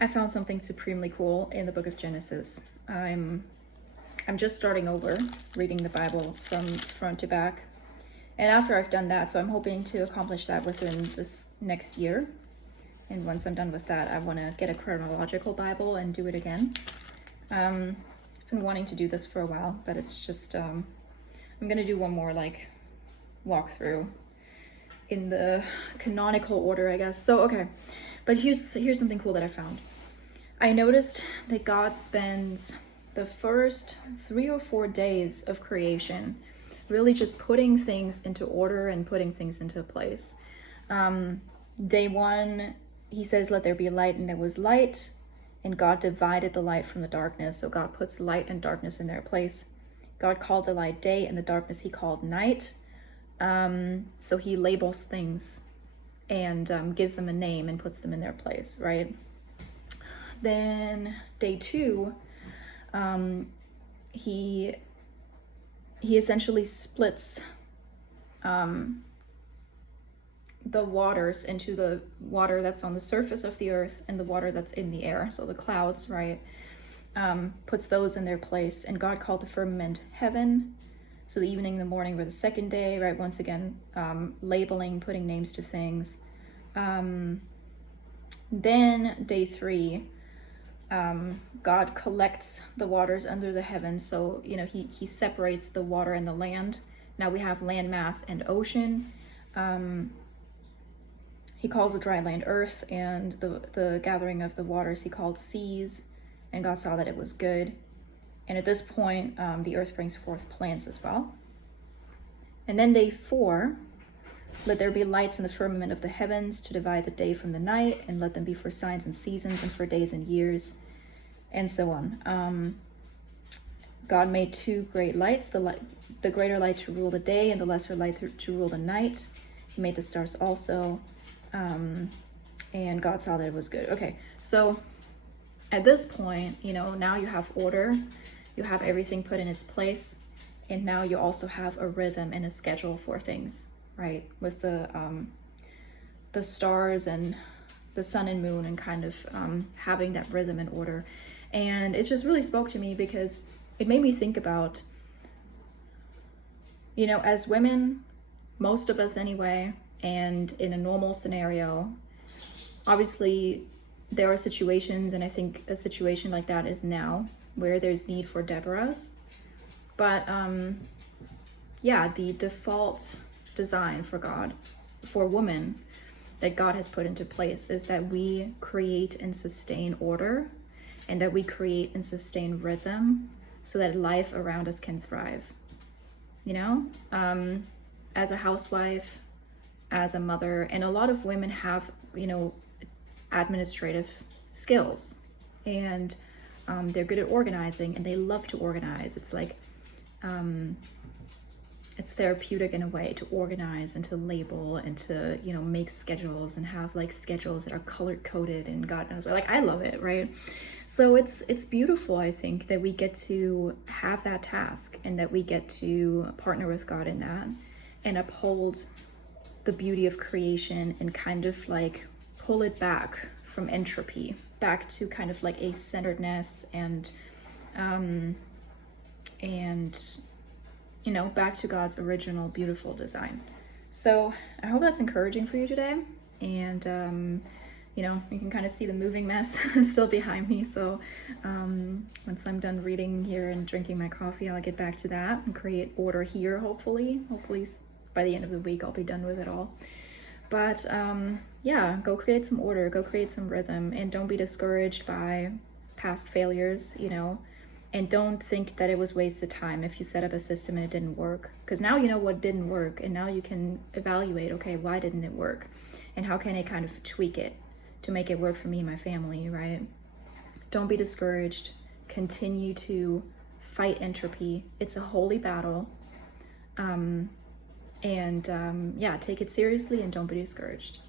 I found something supremely cool in the book of Genesis. I'm just starting over reading the Bible from front to back. And after I've done that, so I'm hoping to accomplish that within this next year. And once I'm done with that, I want to get a chronological Bible and do it again. I've been wanting to do this for a while, but it's just, I'm going to do one more like walkthrough in the canonical order, I guess. So, okay. But here's something cool that I found. I noticed that God spends the first 3 or 4 days of creation really just putting things into order and putting things into place. Day 1, he says, let there be light, and there was light, and God divided the light from the darkness. So God puts light and darkness in their place. God called the light day, and the darkness he called night. So he labels things and gives them a name and puts them in their place, right? Then day 2, he essentially splits the waters into the water that's on the surface of the earth and the water that's in the air, so the clouds, right? Puts those in their place, and God called the firmament heaven. So the evening and the morning were the second day, right? Once again, labeling, putting names to things. Then day 3, God collects the waters under the heavens. So, he separates the water and the land. Now we have land mass and ocean. He calls the dry land earth, and the gathering of the waters he called seas, and God saw that it was good. And at this point, the earth brings forth plants as well. And then day 4, let there be lights in the firmament of the heavens to divide the day from the night, and let them be for signs and seasons and for days and years, and so on. God made 2 great lights, the greater light to rule the day and the lesser light to rule the night. He made the stars also, and God saw that it was good. Okay, so at this point, now you have order, you have everything put in its place, and now you also have a rhythm and a schedule for things, right? With the stars and the sun and moon, and kind of having that rhythm and order. And it just really spoke to me because it made me think about, as women, most of us anyway, and in a normal scenario, obviously there are situations, and I think a situation like that is now, where there's need for Deborahs. But the default design for women that God has put into place is that we create and sustain order, and that we create and sustain rhythm so that life around us can thrive. As a housewife, as a mother, and a lot of women have, administrative skills, and they're good at organizing, and they love to organize. It's like, it's therapeutic in a way to organize and to label and to, make schedules and have like schedules that are color coded and God knows what. Like, I love it, right? So it's beautiful, I think, that we get to have that task, and that we get to partner with God in that and uphold the beauty of creation, and kind of like pull it back from entropy, back to kind of like a centeredness, and back to God's original beautiful design. So I hope that's encouraging for you today. And you can kind of see the moving mess still behind me. So once I'm done reading here and drinking my coffee, I'll get back to that and create order here, hopefully by the end of the week I'll be done with it all. But go create some order, go create some rhythm, and don't be discouraged by past failures, and don't think that it was wasted time if you set up a system and it didn't work, because now you know what didn't work, and now you can evaluate, okay, why didn't it work, and how can I kind of tweak it to make it work for me and my family, right? Don't be discouraged. Continue to fight entropy. It's a holy battle. Take it seriously, and don't be discouraged.